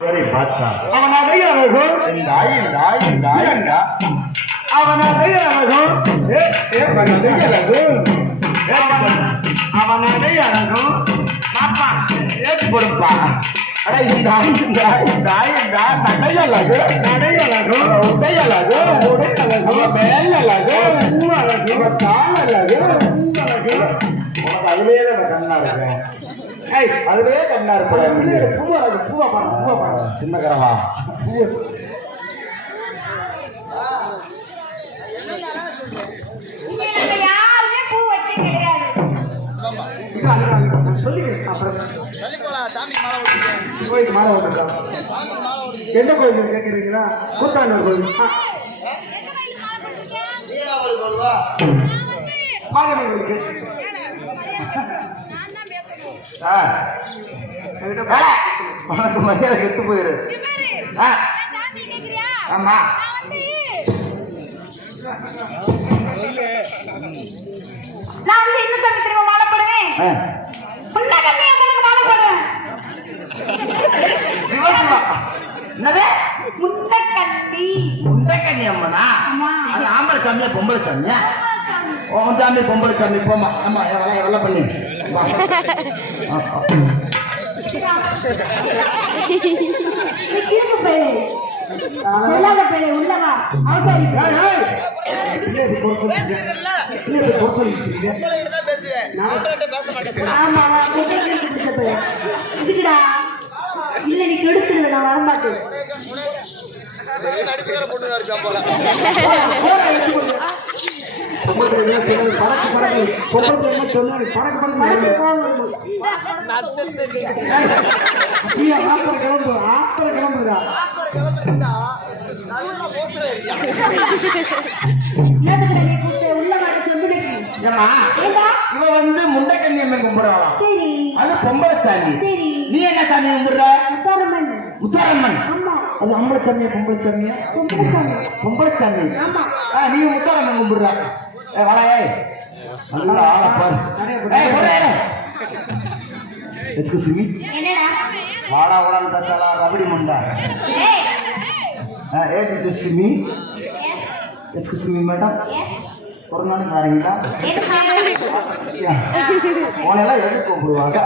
அவன் அதை அழகோ அவன் அதை அழகோ அவன் அதை அழகோ ஏற்றி கொடுப்பா நடையழகு உடையழகு மேலழகு பூவழகு காலழகு பூவழகு அதுலயே கண்ணா இருக்கேன் அதுலயே கண்ணா இருப்பேன் பூவழகு பூவா சின்னகரவா எந்த கோயில் கேட்கிறீங்களா? கூத்தாண்டவர் கோயில். உனக்கு மசியால கெட்டு போயிரு. ஆமா முண்டக்கண்ணி அம்மனா அது ஆம்பளை சாமியா பொம்பளை சாமியா? உன் சாமி பொம்பளை சாமி போமா. ஆமா வெள்ள பண்ணி இல்ல நீ கெடுத்துருவ, நான் வரமாட்டேன். இவ வந்து முண்டக்கண்ணி அம்மன் கும்பிடுறாளாம். அது பொம்பளை சாமி. நீ என்ன சாமி கும்பிடுற? முத்தாரம்மன். அது அம்பளை சாமியா பொம்பளை சாமியா? பொம்பளை சாமி. நீ முத்தாரம்மன் கும்பிடுற. வாடா உடனே தச்சாலா ரபடி முண்டா. மேடம் ஒரு நாளைக்கு வரீங்களா? உனெல்லாம் எடுத்து கூப்பிடுவாங்க.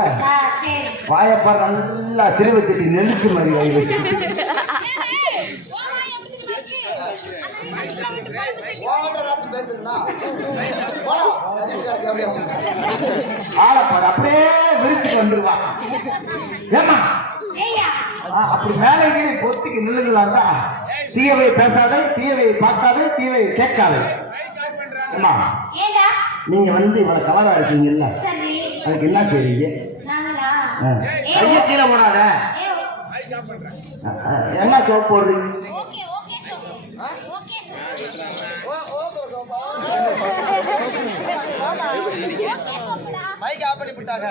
வாயப்பார் நல்லா திருவை தட்டி நெருச்சு மாதிரி வாய் வச்சு ஆளப்பாடு அப்படியே விரிச்சு வந்துருவா. ஏமா அப்படி மேலே பொத்திக்கு நில்லுங்களாண்டா. தீயவை பேசாதே, தீயவை பார்க்காதே, தீயவை கேட்காதே. அம்மா நீங்க வந்து இவ்வளவு கலரா இருக்கீங்கல்ல, அதுக்கு என்ன செய்றீங்க? கைய கீழே போடாத. என்ன சோப் போடுறீங்க? மைக் ஆஃப் பண்ணி விட்டாங்க.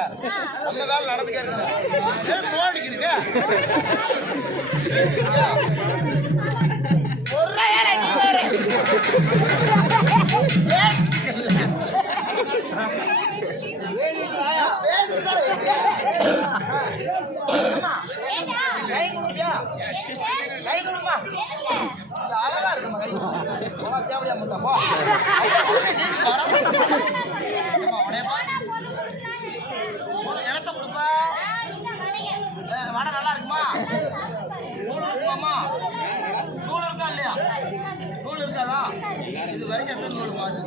நம்ம வேலை நடந்துட்டே இருக்கு. போடிக்கிறீங்க அழகா இருக்கு. இடத்த கொடுப்பா. வடை நல்லா இருக்குமா? நூல் இருக்குமாமா? நூல் இருக்கா இல்லையா? நூல் இருக்காதா? இது வரைக்கும் எத்தனை நூல் பார்த்து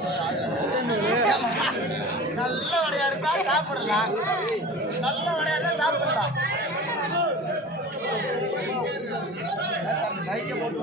நல்ல வடையா இருக்கா? சாப்பிடலாம். நல்ல வடையா இருந்தா சாப்பிடலாம். கைக்க போட்டு